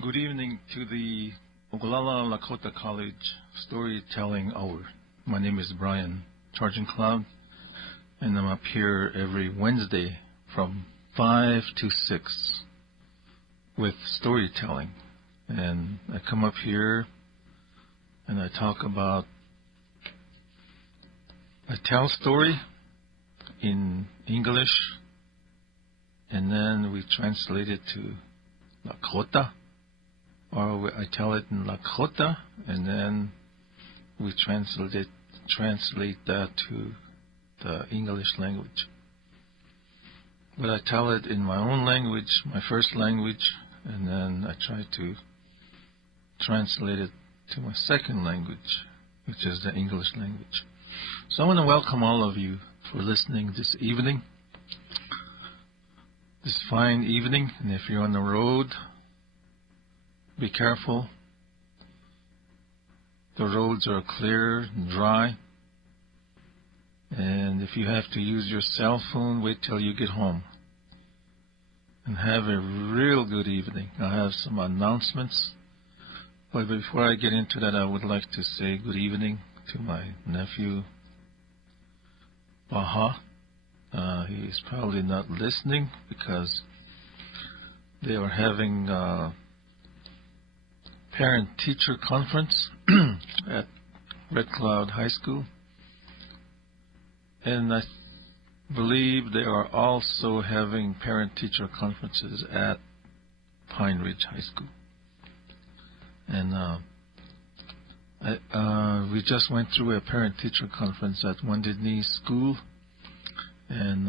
Good evening to the Oglala Lakota College Storytelling Hour. My name is Brian Charging Cloud, and I'm up here every Wednesday from 5 to 6 with storytelling. And I come up here and I talk about, I tell a story in English, and then we translate it to Lakota. Or I tell it in Lakota, and then we translate that to the English language. But I tell it in my own language, my first language, and then I try to translate it to my second language, which is the English language. So I want to welcome all of you for listening this evening, this fine evening. And if you're on the road, be careful. The roads are clear and dry. And if you have to use your cell phone, wait till you get home. And have a real good evening. I have some announcements. But before I get into that, I would like to say good evening to my nephew, Baha. He is probably not listening because they are having parent-teacher conference at Red Cloud High School, and I believe they are also having parent-teacher conferences at Pine Ridge High School. And we just went through a parent-teacher conference at Wounded Knee School, and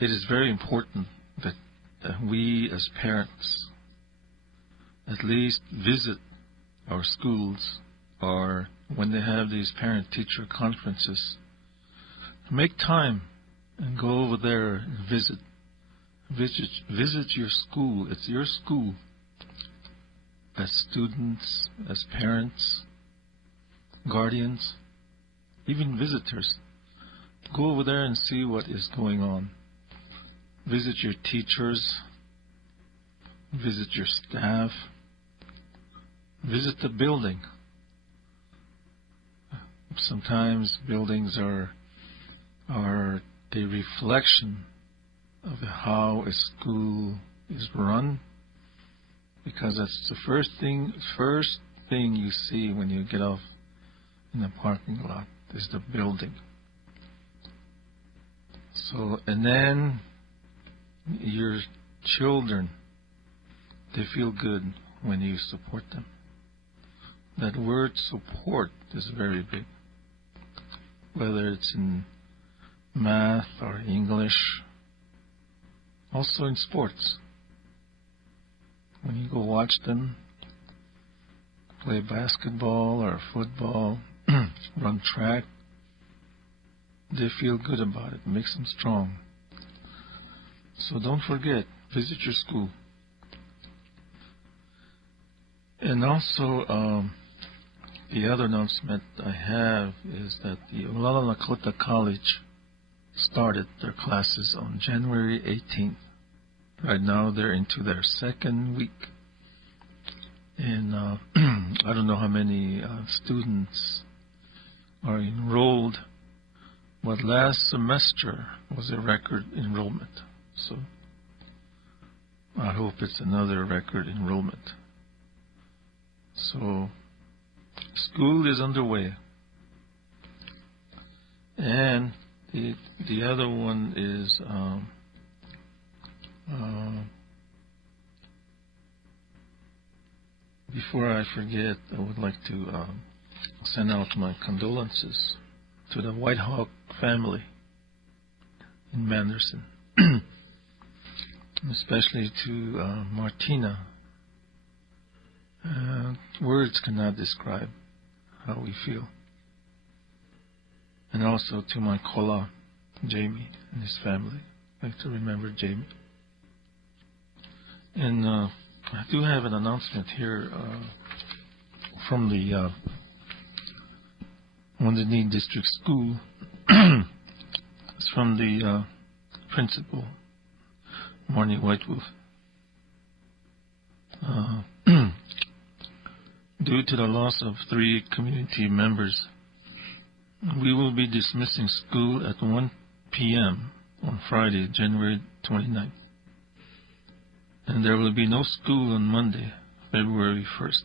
it is very important that we as parents at least visit our schools, or when they have these parent-teacher conferences, make time and go over there and visit your school. It's your school. As students, as parents, guardians, even visitors, go over there and see what is going on. Visit your teachers, visit your staff, visit the building. Sometimes buildings are a reflection of how a school is run, because that's the first thing you see when you get off in the parking lot is the building. So, and then your children, they feel good when you support them. That word support is very big, whether it's in math or English, also in sports. When you go watch them play basketball or football, run track, they feel good about it. It makes them strong. So don't forget, visit your school. And also, the other announcement I have is that the Oglala Lakota College started their classes on January 18th. Right now they're into their second week. And I don't know how many students are enrolled, but last semester was a record enrollment. So I hope it's another record enrollment. So school is underway. And the other one is before I forget, I would like to send out my condolences to the White Hawk family in Manderson, especially to Martina. Words cannot describe how we feel. And also to my kola, Jamie, and his family. I'd like to remember Jamie. And I do have an announcement here from the Wounded Knee District School. It's from the principal, Marnie Whitewolf. due to the loss of 3 community members, we will be dismissing school at 1 p.m. on Friday, January 29th. And there will be no school on Monday, February 1st.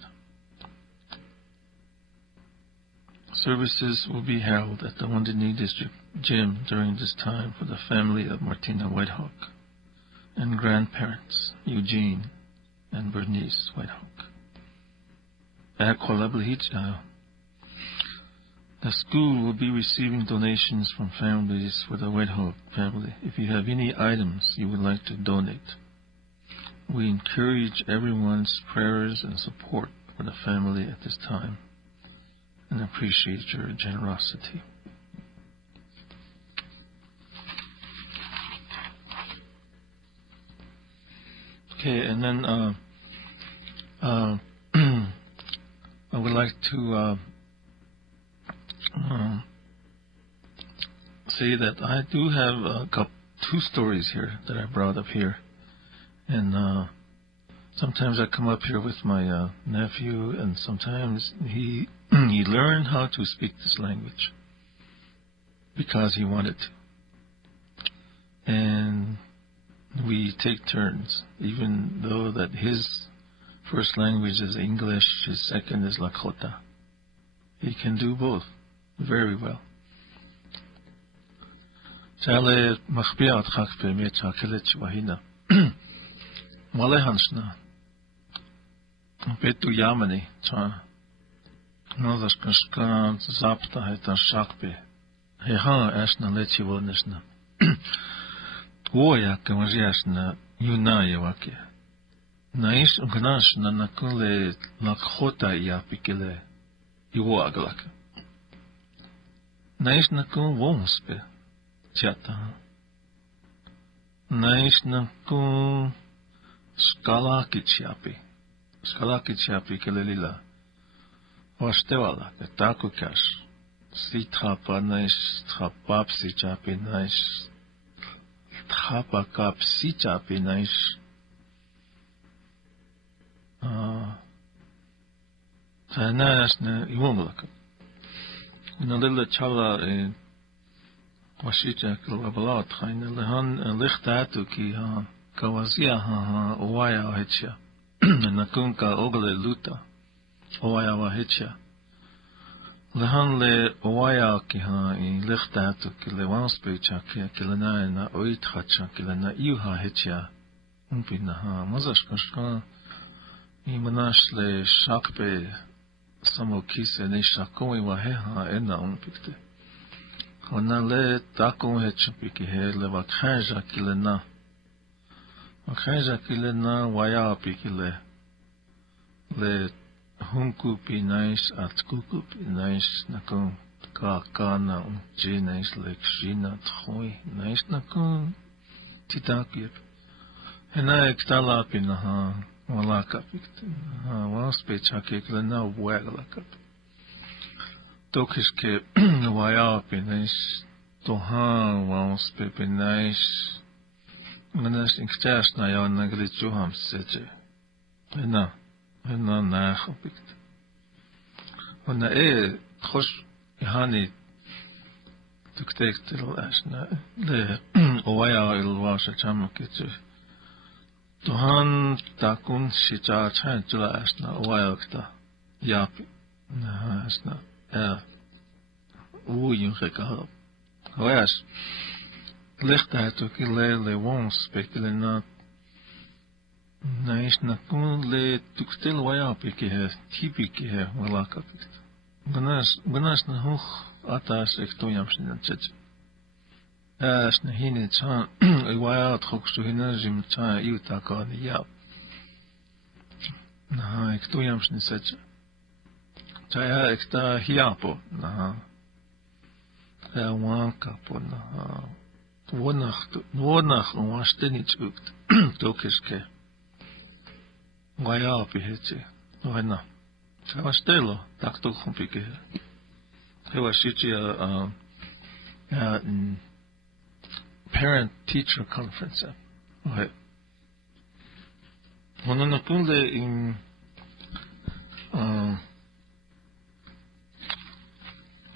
Services will be held at the Wandini District Gym during this time for the family of Martina Whitehawk and grandparents Eugene and Bernice Whitehawk. The school will be receiving donations from families for the Whitehawk family. If you have any items you would like to donate, we encourage everyone's prayers and support for the family at this time and appreciate your generosity. Okay, and then I would like to say that I do have 2 stories here that I brought up here, and sometimes I come up here with my nephew, and sometimes he learned how to speak this language because he wanted to, and we take turns, even though that his first language is English, his second is Lakota. He can do both very well. Chale machbiat chakpe me chakele chwahina. Malehanshna. Betu yamani cha. Nozas kashkan zapta heta shakpe. Heha ashna lechi wonishna. Woya kamajiashna yunaye wake. Naish ugnashna nakule Lakota yapikele. Iwoaglak. Naish nakun wonspe. Chata. Naish nakun skalakichapi. Skalakichapi kelelila. Washtewala. Taku kash. Sitapa naish trapapsi chapi naish. Trapakap si chapi naish. Tanashna iwonglaka. Nalilla chala washita kalabalat khayna lehan lichtatu ki kawazia oaya hecha. Nakunka ogle luta oaya wahecha. Lehan le oaya ki in lichtatu ki lewanspe chake kilana na oithacha kilana iuha hecha. Umpina mazashkashka imanash le shakpe samo kise ne shakoi waheha ena umpikte. Ona le takon hechupiki he le wakhaja kilena. Wakhaja kilena waya pikile. Le hunkupi nais atkukupi nais nakon kakana unji nais le kshina tchoi nais nakon titakip. Hena ektala pinaha. Wala kapikte. Wala spechake kilena wagala kap. Tokiske waya pinais tohan wala spepinais. Manas inktas na ya nagrichuham seje. Hena na kapikte. Ona khosh yani tuktektil asna le waya ilwasha chamukitu. Tohan takun shicha chan chula asna wayakta yapi na asna uyun gekahab. Wayas lichta to kile le wons spekile na naish na kun le tukstel wayapi ki he tipi ki he walaka pit. Ganas na hoch atas ektoyamshni na chech. Ashna hine chan waya trokstu hina jim chan iutaka ni yap. Na ektoyamshni secha. Chaya ekta hiapo na wanka po na wonach wastenich ukt tokiske waya piheche wena chawastelo tak to kompike hewa shichi parent teacher conference okay hono nakunle in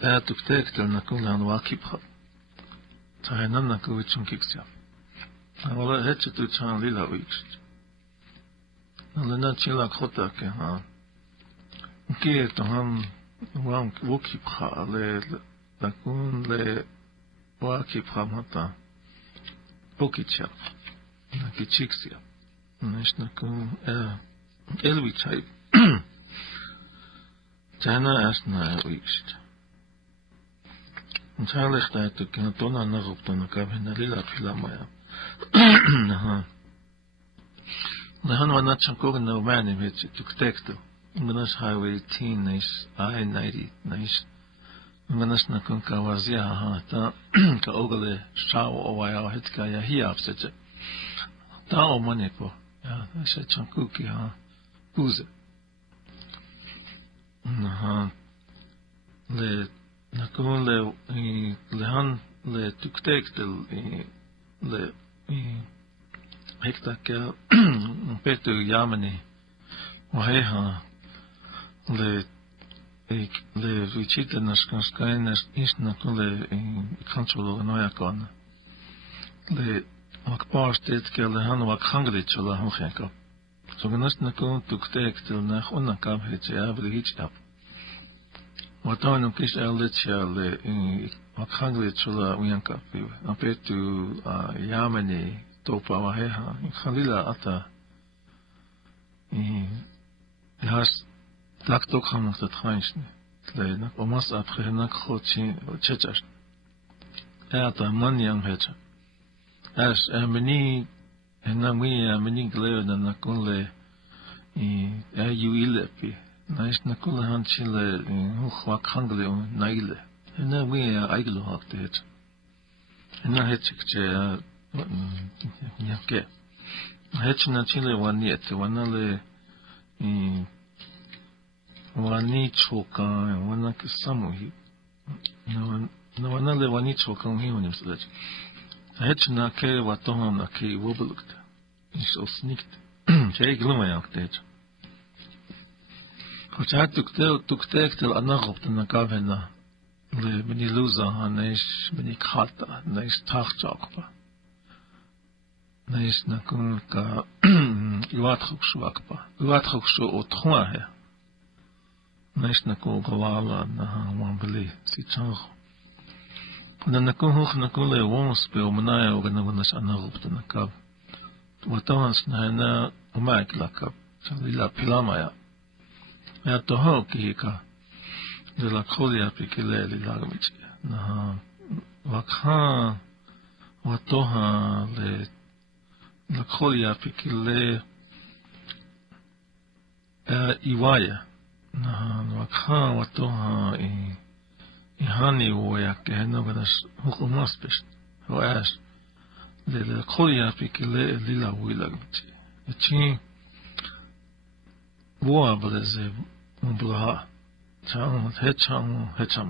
tuktektel na kunlan wakipha. Tahanan na kuwichun kiksya. Wala hetche tu chan lila wikst. Nalena chila khota ke ha. Ke to ham wam wakipha le takun le wakipha mata. Pokicha. Na kichiksya. Nishna kun elwichai. Jana asna wikst. Charles dat ik in tona na op tona ka na lila filamaya. Han var not chankogen no man in which took text. Ngnas highway 18 nice I-90 nice. Ngnas na kun ka wazia ha ta ka ogale shaw o wa het ka ya hi afsete. Ta o mane po. Ja, se chankuki ha. Buze. Le nakon le han le tuktektel le hekta ke petu yamani waheha le vichita naskanskainas is nakon le control noya kon le wakparstet ke le han wakhangli chola hocheka so gnas nakon tuktektel nach onakam het ja vlichap Wat dan ook is elitje afhankelijk van uyanka. Apetu Yamani topa waheha. Khalila ata. Has laktok hamok dat gaisne. Kleina. Omas afgehenak khotsi chechas. Ata maniam hecha. As ameni ameni gleo dan nakunle ayuilepi. Nice nakula hanchile hoch hangle naile. En we eigelo hakte het. En dan het ik ja ke. Het na chile waniet wanale wani choka wanak samuhi. No wanale wani choka hiunim slet. Het na ke watoham na ke woblukt. Is so snikt. Jij gluma jakte. Хоча туктектел анагопт на кавена ле мени луза ханеш мени khata неш тахчакпа неш накунка иватхукшу отхуахе неш наку глала на мамбли сичах накун хух накуле вонспе умная огнавнаш анагопт на кав ватанс на умайклака салила пиламая Ja toho kika de la kolia pikile li lagmich na wakha watoha le la kolia pikile iwaya na wakha watoha ihani woya ke no ganas hukumas pes hoas de la kolia pikile li la wilagmich chi Boa beleze mblaha chang hecham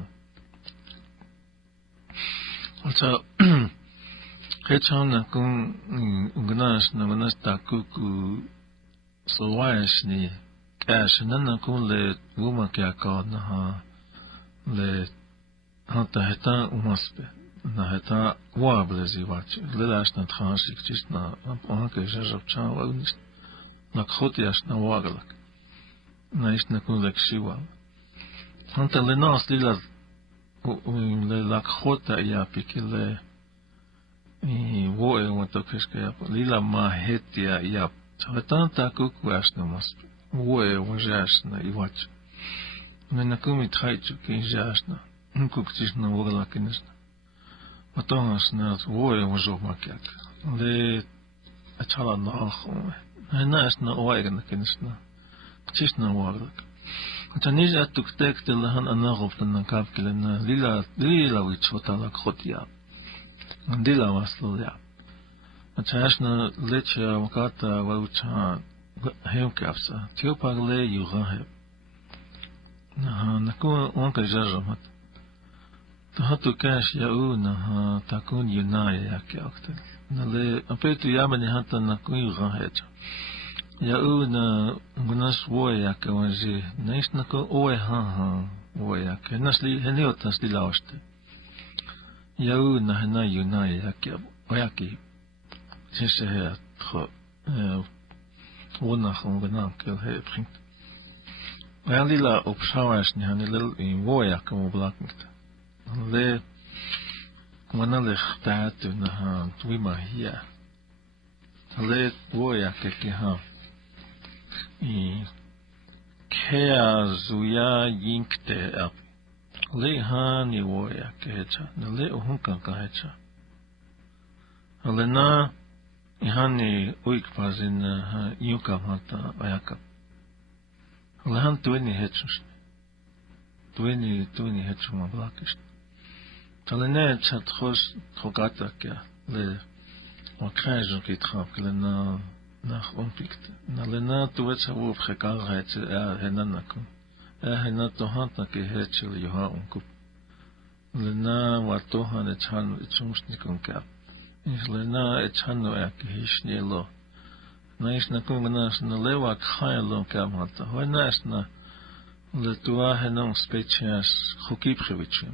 also hecham na kun ngnas ta kuku sowash ni cash na kun le guma kya ka na ha le hata heta umaspe na heta boa beleze wach le das na transik just na on ke jajab chang wagnis na khotias na wagalak Nice nakun leksiwa. Anta le nas lila le Lakota ya pikile woe wanto keska ya lila ma hetia ya tanta kuku asna mas woe wajasna iwach. Me nakumi taichu ki jasna kuk tisna wogala kinesna. Matongasna woe wajokmakiak. Le achala na khome. Nasna oaigna kinesna. Честно говоря. Хотя нельзя туктекте лахан анагов на капкеле на лила вичота лакхотия. Дила васлоя. Хотя яшна леча ваката вауча хемкапса. Тиопагле югахе. Наку онка жажамат. Тахату каш яу на такун юная яке актер. Нале апету ямани хата наку югахе. Ya na ngunas wo ya ke wanzi nais na ko oe ha wo ya ke nasli heniot nasli laoste. Ya na hena yuna ya ke oya ki sinse he tro wona gewoon gedaan ke he bringt. Maar lila op schouwers ni han lil in wo ya ke mo blakkt. Le wana le khtat na ha twima hier. Le wo ya ke ha Kea zuya yinkte ap. Le hani woya kecha. Na le uhunkan kahecha. Ale na ihani uik pazin yuka mata ayaka. Ale han tueni hechus. Tueni hechus ma blakish. Ale ne chat khos khogata kya. Le wakajun ki trap le na nach onpikt. Na lena tuwetsa wo gekar het henanako. Hena tohant na ke hechel yoha onkup. Lena watohan et han itsumsnikon kap. Is lena et hanu ek hishnelo. Na is na kunganas na lewa khailo kap hata. Hena is na le tua henon spechias khokip khwichim.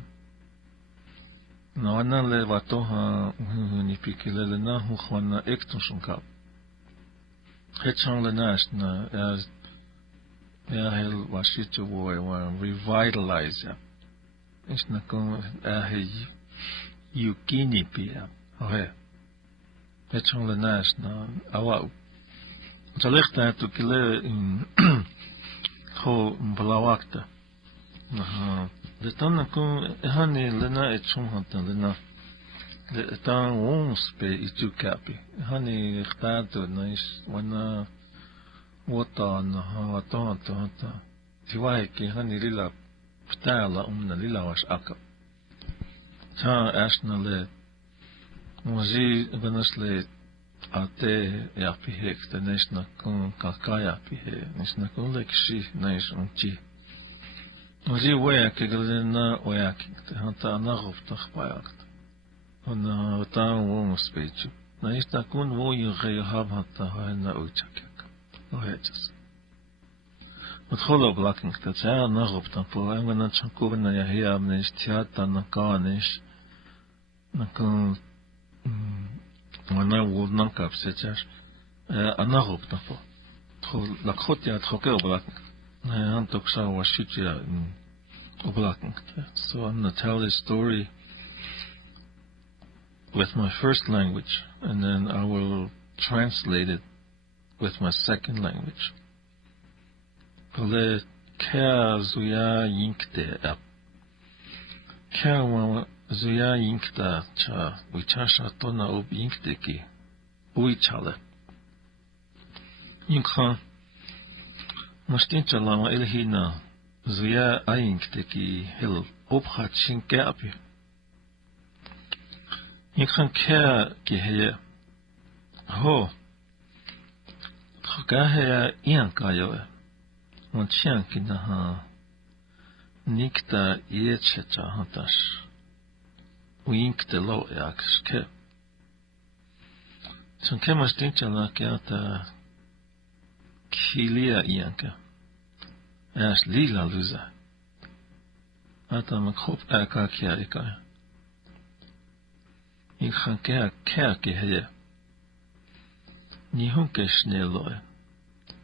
Na na le watoha ni pikile lena hu khwana ektonson kap. Het zongen naast na heel was het woord revitalize is na kom yukini pia oké het zongen naast na awa zo ligt dat ook le in ho blawakte de dan kom hani lena het zongen lena de dan ons pe itu kapi hani khtato nice wana wata na wata tiwai ki hani lila ptala lila was aka ta asna le mozi benasle ate ya pihek de nesna kon kakaya pihe nesna kon lekshi nice unchi mozi waya ke galena waya ki hanta na gofta khpayak nataan wong speech. Na is dat kon wo je gehad had na uitchak. No hetjes. Wat golo blakking dat zij nog op dan voor en dan chankoven na je hier am is theater na kan is. Na kon na wo na kap setjas. Nog op dan voor. Tro Lakota het ook blakking. Na han toch zou was shit ja op blakking. So I'm gonna tell this story with my first language, and then I will translate it with my second language. Pale kea zuya yinkte ap. Kea wa zuya yinkta cha wichasha tona ob yinkte ki uichale. Yinkha mastincha lama ilhina zuya ayinkte ki hil ophat shinke api. Ik ga kijken ho ga he iankayo want chiankina ha nikta yechecha hatas winkte lo yakske son kemas tincha la kiata KILI ianka as lila luza ata makhop akakia ikaya Ik ga kijken hier. Nihon kesneloi.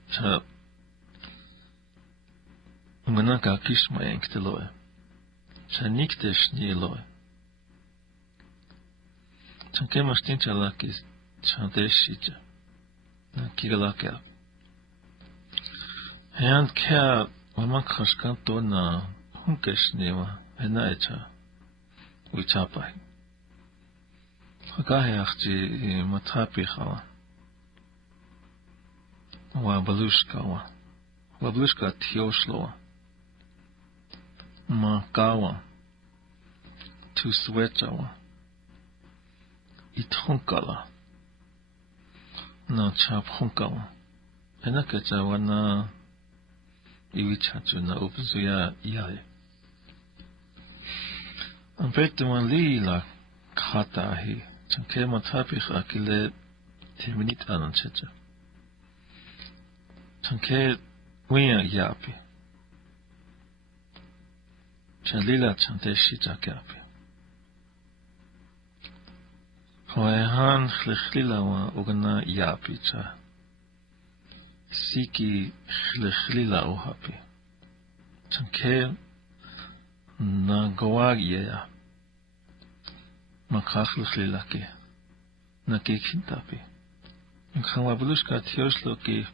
Cha. Manaka kisma enkteloi. Cha niktesneloi. Cha kemas tincha lakis. Cha deshicha. Na kigalaka. Hean kea mamakashkanto na hunkesnewa. Hena echa. Uichapai. Hagaheachti matapichawa. Wa balushkawa. Wa balushka tioslowa. Makawa. Tuswechawa. Ithunkala. Na chaphunkala. Enakacha wana iwichachu na upzuya iai. Ampetuan lila katahi. Chanke matapich akile terminit ananchecha. Chanke wiya yapi. Chalila chante shita kapi. Hoehan khlikhlila wa ogana yapi cha. Siki khlikhlila ohapi. Chanke na gawagya. Makakhlila ke. Na kekintapi. Nkhawa bulushka thioslo ki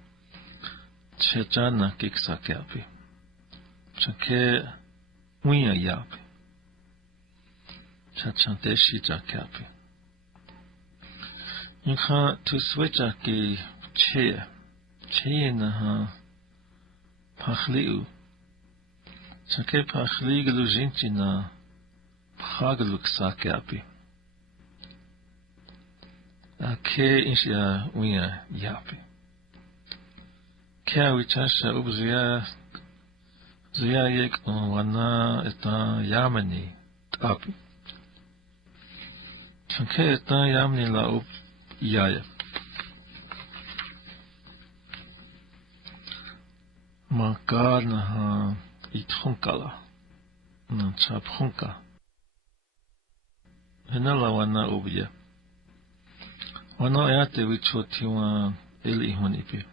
chechana kiksakapi. Chanke wiya yapi. Chachante shita kapi. Nkha tu switcha ki che na ha pakhliu. Chanke pakhli glu jinchina phagluk sakapi. Ke insha wiya yapi. Ke wichasha ubzuya yek wana eta yamani api. Chanke eta yamani la up yaya. Maka na ha ithonkala na chapkhonka. Henala wana ubya. Wana ayate wichoti wa ili honipi.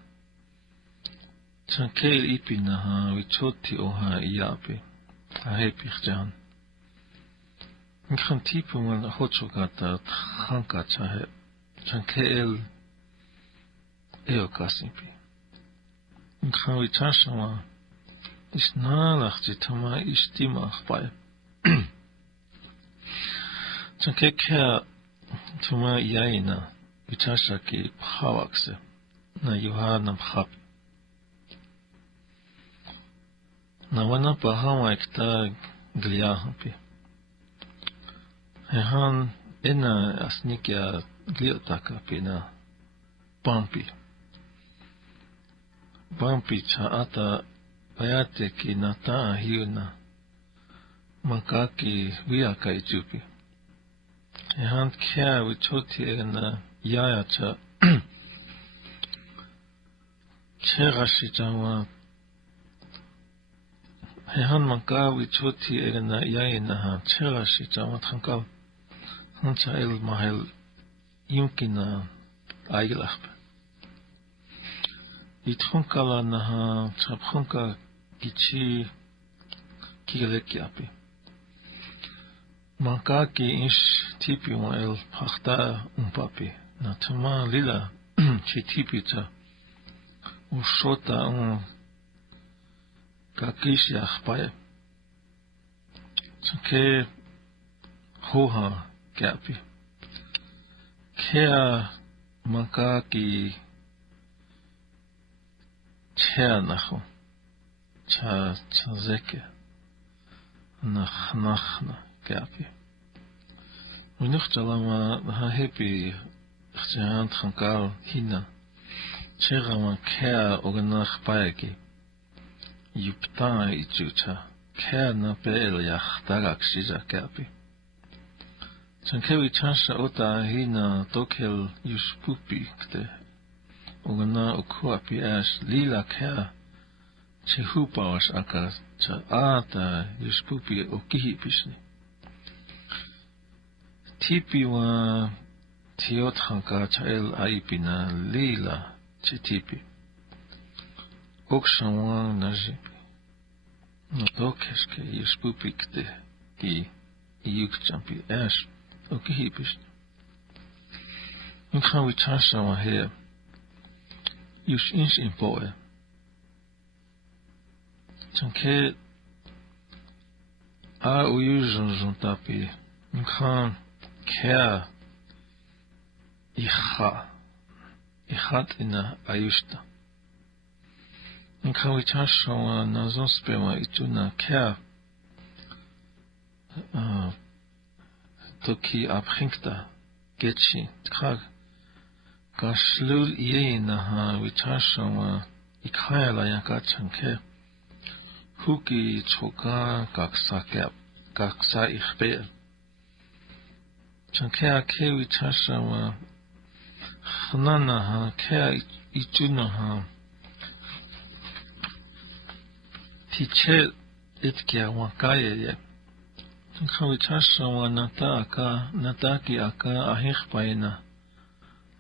Chanke ipi na ha wichoti oha iyapi. Ahepi khjan. Nkhan tipu wan hochokata khanka chahe. Chanke eokasimpi. Nkhan wichasha wa isnalach jitama ishtima khpaya. Chanke kya tuma yaina. Wichasha ki phawakse na yuha na phap na wana pahawa ekta gliahapi hehan ena asnikya gliotaka pina pampi cha ata ayate ki nata hiuna makaki viaka ichupi hehan kya wichoti ena yaya cha chegashi jawa hehan manka wichoti egana yayina ha chegashi jawa thankal hancha el mahel yumkina aiglach ithonkala na ha chapkhonka kichi kigelekyapi manka ki ish tipi wa el pakhta umpapi na tuma lila chitipicha ushota kakishi akhpaye chanke hoha kapi kea makaki chea nacho cha zeke nakhna kapi Minuch jalama ha happy khjan khankal hina chegama kea oganach paeki yupta ichucha kea na pel ya khtaga ksija kapi chankewi chasha ota hina tokel yushpupi kte ogana okuapi ash lila kea chehupawas aka cha ata yushpupi okihipishni Tipi wa tiot hanka chael aipina lila chitipi. Okshawa najipi. No dokeske yespupikte ki yukchampi ash okihipish. Nkhan wichasha wa here. Yush inch impoe. Chanke a uyujon jontapi. Nkhan Kea Ichat ina ayushta. Nkha wichasha wa nazon spewa ituna kea toki abhinkta getchi tkag kashlul iye na ha wichasha wa ikhayala yakachan ke huki choka kaksa ikhbel Chankea kewi chasha wa khnana ha kea ichuna ha Tiche itkia wakaye. Kawichasha wa nataki aka ahikpaina.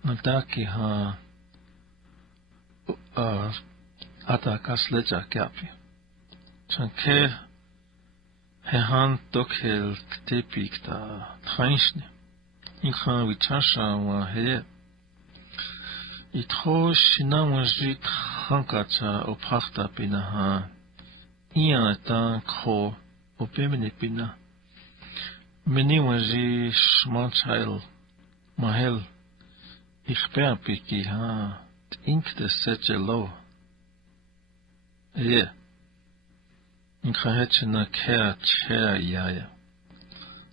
Nataki ha ataka slecha kapi. Chanke hehan tokhel ktepikta trainshne. Kawichasha wa he. Itho shinamajit hankacha opachta pinaha. Ian tan ko opemene pina. Meni waji schmanchail mahel. Ich ben piki ha. Inkte setje lo. Yeah. Ik ga het je na kea chea yaya.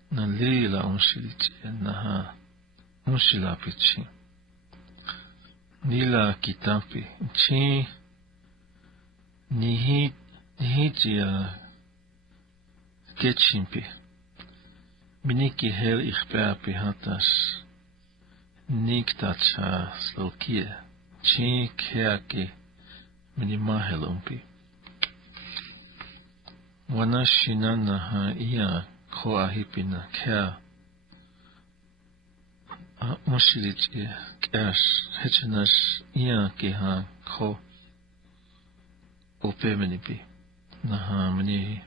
Na lila onshilichi na ha. Onshilapichi. Nila kitapi. Chi. Nihijia. Getchimpi. Miniki hel ich beapi hatas. Niktacha slolkie. Chi keaki. Minimahel umpi. Wanashinana ha ia ko ahipina kea. Moshilichi keash hechenash ia ki ha ko ope menipi. Naha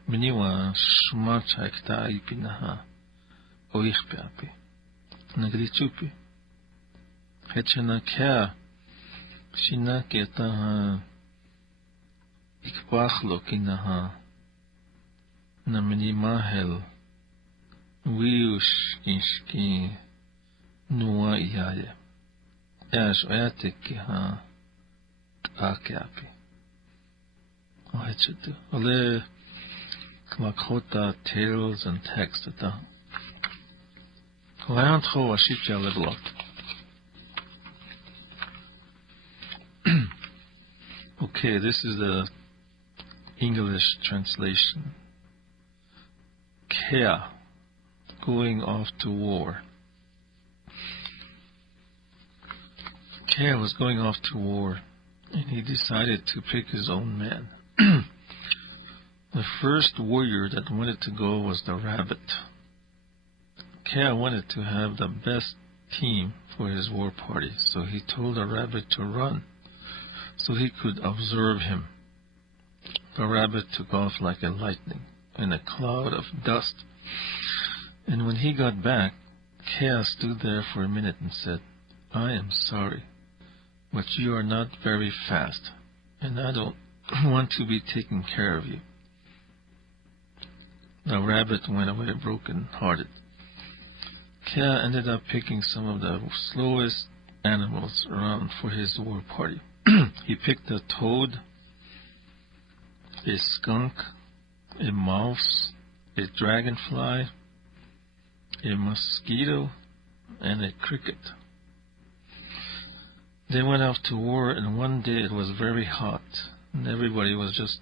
mini wa shumacha ekta ipi naha oichpe api. Nagrichupi. Hechena kea shina keta ha ikpachlo ki naha. Na mini mahel wiush inshki nuwa iyaye. Yash oyateki ha ake api. Ale Lakota tales and texts. Okay, this is the English translation. Kea, going off to war. Kea was going off to war, and he decided to pick his own man. The first warrior that wanted to go was the rabbit. Kea wanted to have the best team for his war party, so he told the rabbit to run so he could observe him. The rabbit took off like a lightning in a cloud of dust, and when he got back, Kea stood there for a minute and said, "I am sorry, but you are not very fast, and I don't want to be taking care of you." The rabbit went away broken-hearted. Kea ended up picking some of the slowest animals around for his war party. He picked a toad, a skunk, a mouse, a dragonfly, a mosquito, and a cricket. They went off to war, and one day it was very hot, and everybody was just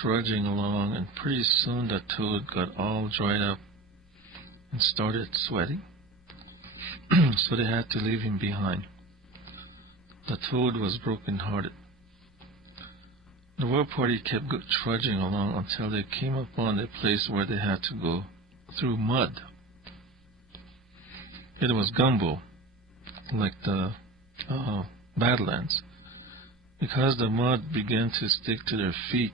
trudging along, and pretty soon the toad got all dried up and started sweating. So they had to leave him behind. The toad was broken-hearted. The war party kept trudging along until they came upon a place where they had to go through mud. It was gumbo, like the Badlands. Because the mud began to stick to their feet,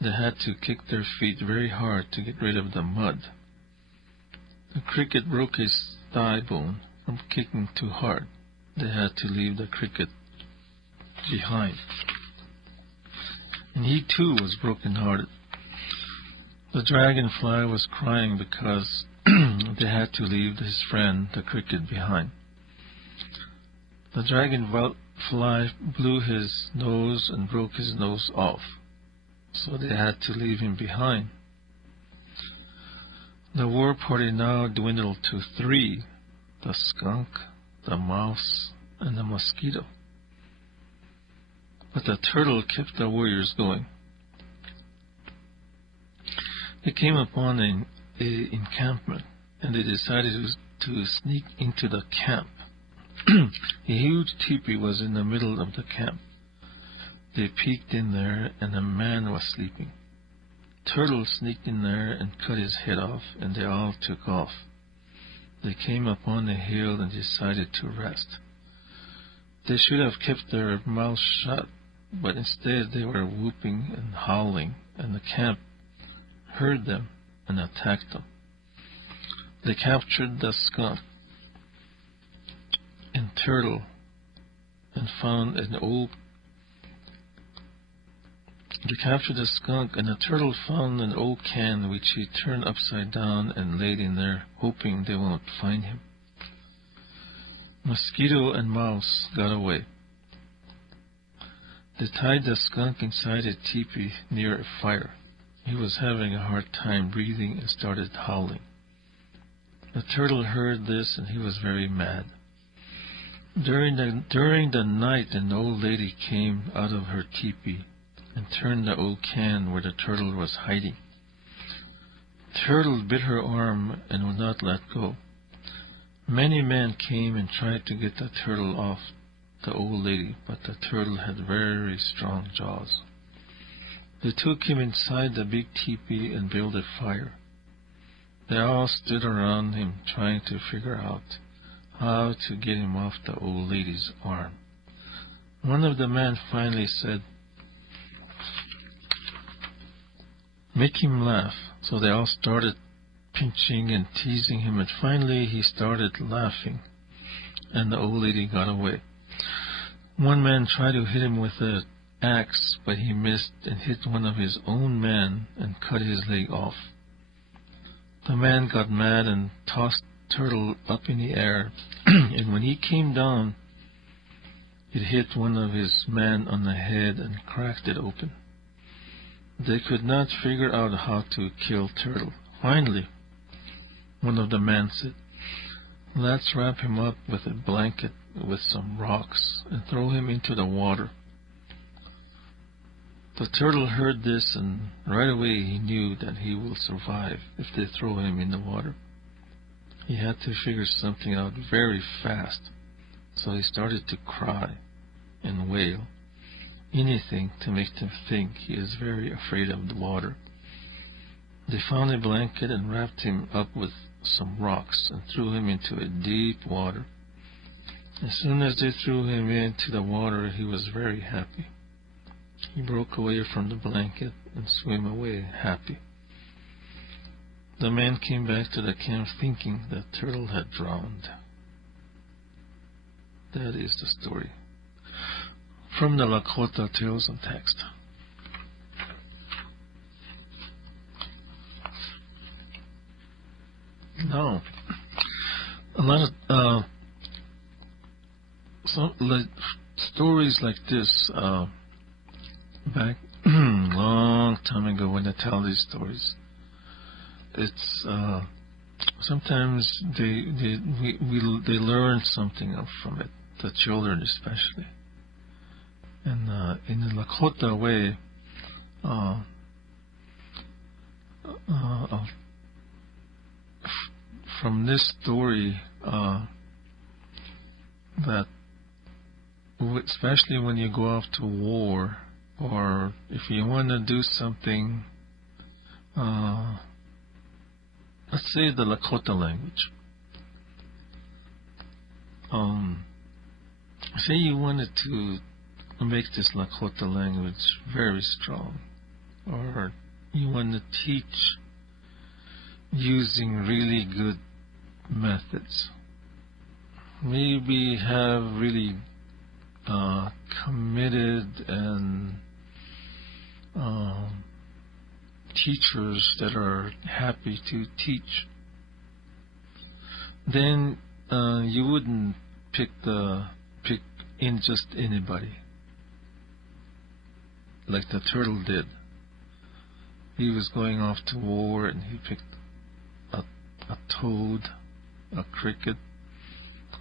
they had to kick their feet very hard to get rid of the mud. The cricket broke his thigh bone from kicking too hard. They had to leave the cricket behind. And he too was broken-hearted. The dragonfly was crying because they had to leave his friend, the cricket, behind. The dragonfly blew his nose and broke his nose off, so they had to leave him behind. The war party now dwindled to 3, the skunk, the mouse, and the mosquito. But the turtle kept the warriors going. They came upon an encampment, and they decided to sneak into the camp. A huge teepee was in the middle of the camp. They peeked in there, and a man was sleeping. Turtle sneaked in there and cut his head off, and they all took off. They came upon the hill and decided to rest. They should have kept their mouths shut, but instead they were whooping and howling, and the camp heard them and attacked them. They captured the skunk and turtle and found an old They captured the skunk, and the turtle found an old can which he turned upside down and laid in there, hoping they won't find him. Mosquito and mouse got away. They tied the skunk inside a teepee near a fire. He was having a hard time breathing and started howling. The turtle heard this, and he was very mad. During the night, an old lady came out of her teepee and turned the old can where the turtle was hiding. Turtle bit her arm and would not let go. Many men came and tried to get the turtle off the old lady, but the turtle had very strong jaws. They took him inside the big teepee and built a fire. They all stood around him trying to figure out how to get him off the old lady's arm. One of the men finally said, "Make him laugh." So they all started pinching and teasing him, and finally he started laughing, and the old lady got away. One man tried to hit him with an axe, but he missed and hit one of his own men and cut his leg off. The man got mad and tossed Turtle up in the air, and when he came down, it hit one of his men on the head and cracked it open. They could not figure out how to kill Turtle. Finally, one of the men said, "Let's wrap him up with a blanket with some rocks and throw him into the water." The turtle heard this, and right away he knew that he will survive if they throw him in the water. He had to figure something out very fast, so he started to cry and wail, anything to make them think he is very afraid of the water. They found a blanket and wrapped him up with some rocks and threw him into a deep water. As soon as they threw him into the water, he was very happy. He broke away from the blanket and swam away happy. The man came back to the camp thinking that Turtle had drowned. That is the story from the Lakota Tales and Text. Now, a lot of stories like this back long time ago when they tell these stories. It's sometimes they learn something from it, the children especially. And in the Lakota way, from this story, that especially when you go off to war, or if you want to do something, let's say the Lakota language. Say you wanted to make this Lakota language very strong, or you want to teach using really good methods. Maybe have really committed and teachers that are happy to teach. Then you wouldn't pick in just anybody like the turtle did. He was going off to war and he picked a toad, a cricket,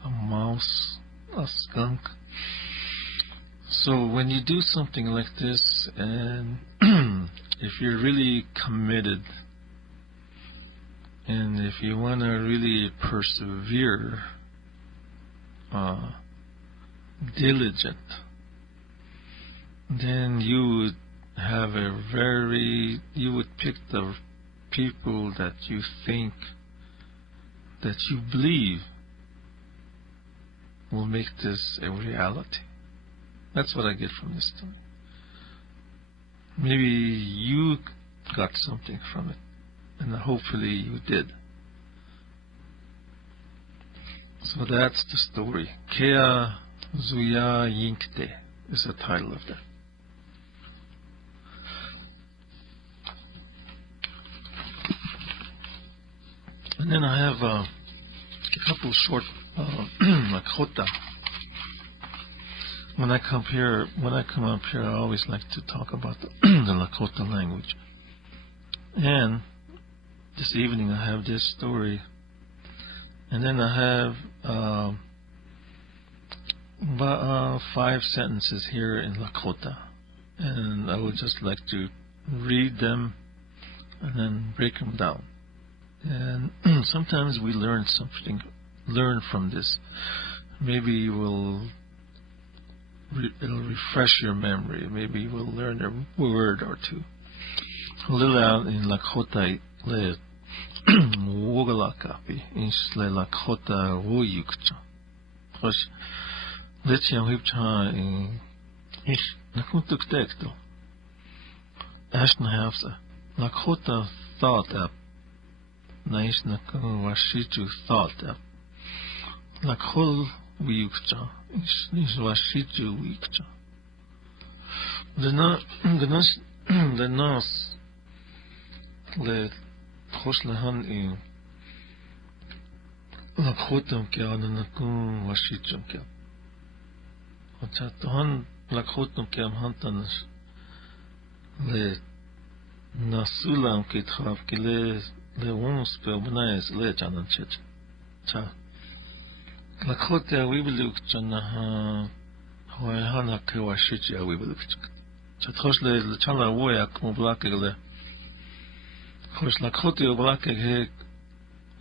a mouse, a skunk. So when you do something like this, and if you're really committed, and if you want to really persevere, diligent, then you would pick the people that you think, that you believe will make this a reality. That's what I get from this story. Maybe you got something from it, and hopefully you did. So that's the story. Kea Zuya Yinkte is the title of that. And then I have a couple short Lakota. When I come up here, I always like to talk about the Lakota language. And this evening I have this story, and then I have about 5 sentences here in Lakota, and I would just like to read them and then break them down. And sometimes we learn from this. Maybe it'll refresh your memory. Maybe you will learn a word or two. Lila in Lakota le wogalakapi in Lakota woyukcha. Hosh letian hipcha in ish nakuntuk tekto. Ashna hafsa Lakota thought up. Naish nakun washitu thought up. Lakol wiyukcha. Is washitu wiyukcha. The nas le khoslehan in Lakotam kya nakun washitu kya. Ochatohan Lakotam kya hantan le nasulam kitraf kile le wons pelbnais le chanan chech. Cha Lakota we look chana hoyhana kwashichi we look. Chatrosh le chana woya kum blakele. Khosh Lakota blakele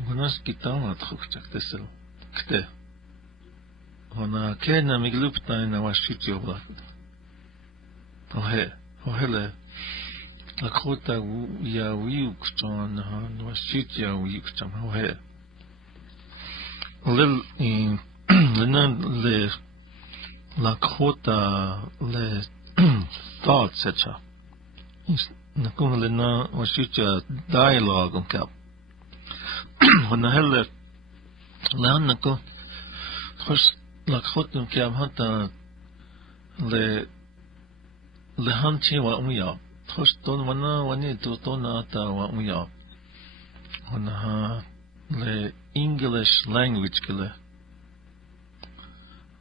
gunas kitana trukchak tesel. Kte. Ona kena miglupta na washichi blakele. Ohele Lakota ya wiukchon washichi ya wiukcham hohe. Little in le Lakota le thought etc. Nakun le na washichi dialogue on cap. When the hell le nakun first Lakota cap hanta le hanchi wa umya. Don wana wani to na ta wa umya. Ona le English language kele.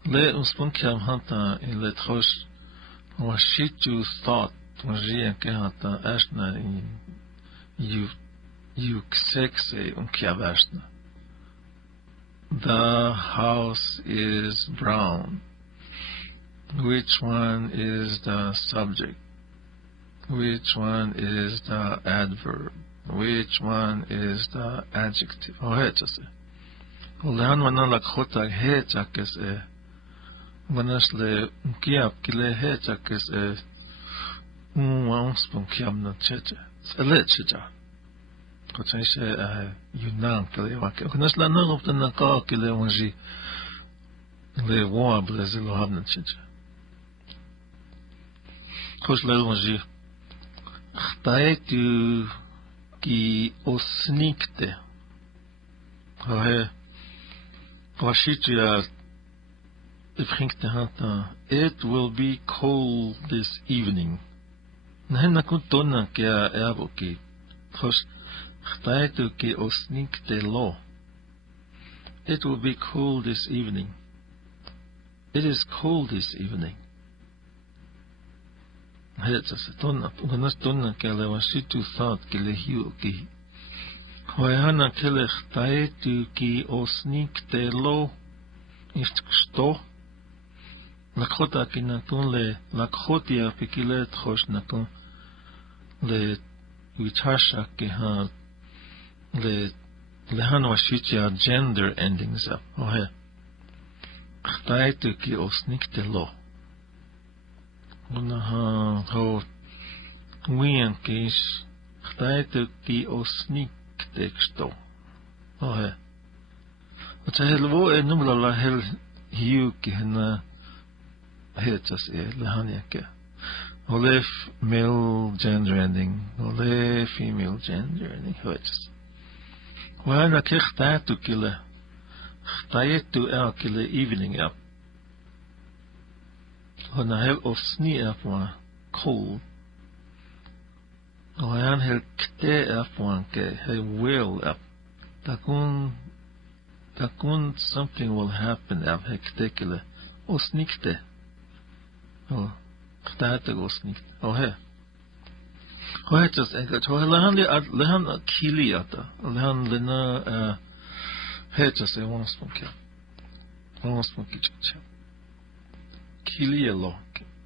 Le uspunkam hanta in le trosh washitu thought wajia ke hanta ashna in you sexe unkavashna. The house is brown. Which one is the subject? Which one is the adverb? Which one is the adjective? Oh, hey, just Lehan wana Lakota he chakes wanas le kiap kile he chakes spon kiam na cheche. Elecheja. Kochaise Yunnan kile wake. Wanas la na opta na ka kile wanji le wa blezilo habna cheche. Kosh le wanji. Khtaetu ki osnikte. It will be cold this evening. It will be cold this evening. It is cold this evening. Thought Hoyana kelech taetu ki osnik te lo isto Lakota ki nakun le Lakotia pikile trosh nakun le vichasha ki ha le lehan washitia gender endings up. Ohe taetu ki osnik te lo Ona ho wien kis khtaito ki osnik teksto. Oh he. Wat hel wo numla la hel hiu ki na hetas la haniake. Ole male gender ending, ole female gender ending. Hetas. Wana ki khtaito kile. Khtaito el kile evening up. Ona hel osni up wa cold. Oyan hel kte up one ke hel will up. Takun something will happen up hel kte kile. Osnikte. Oh, kte osnikte. Oh he. Oh he just egat. Oh lehan KILI ata. Lehan lena he just e wons punke. Wons punke chicha. KILI elo.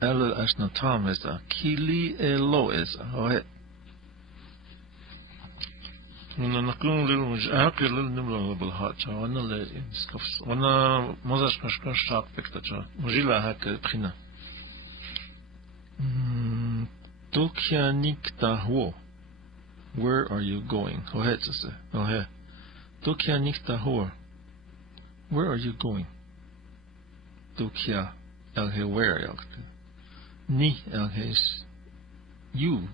Elo ashna tam esa. KILI elo esa. Oh he. Ona nakun lil muj akil lil nimla بالهات وانا ل نسكفس وانا مزاج مشكل شاق بكتجا مجيلا هكا بخنا توكيا نيكتا هو where are you going oh hey just oh hey توكيا نيكتا هو where are you going توكيا el he where el ni el he you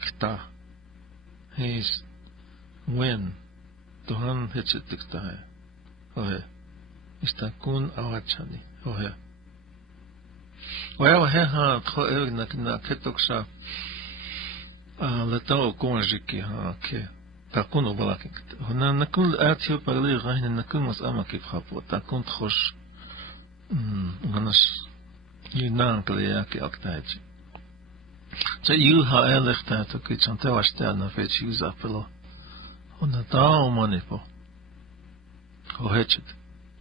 kta He's when Tuhan hitchitik tahe. Ohe. Istakun awachani. Ohe. Well, he ha tro na ketoksha. Letao konjiki ha ke. Takun obalakin. Hona nakun atio parli gahin nakun mas amakif hapo. Takun trosh. Ganas. Yunan kliaki aktaji. Så you har äldigt att och kan ta vart stäna för att choose up eller. Och när man är på. Och hetchet.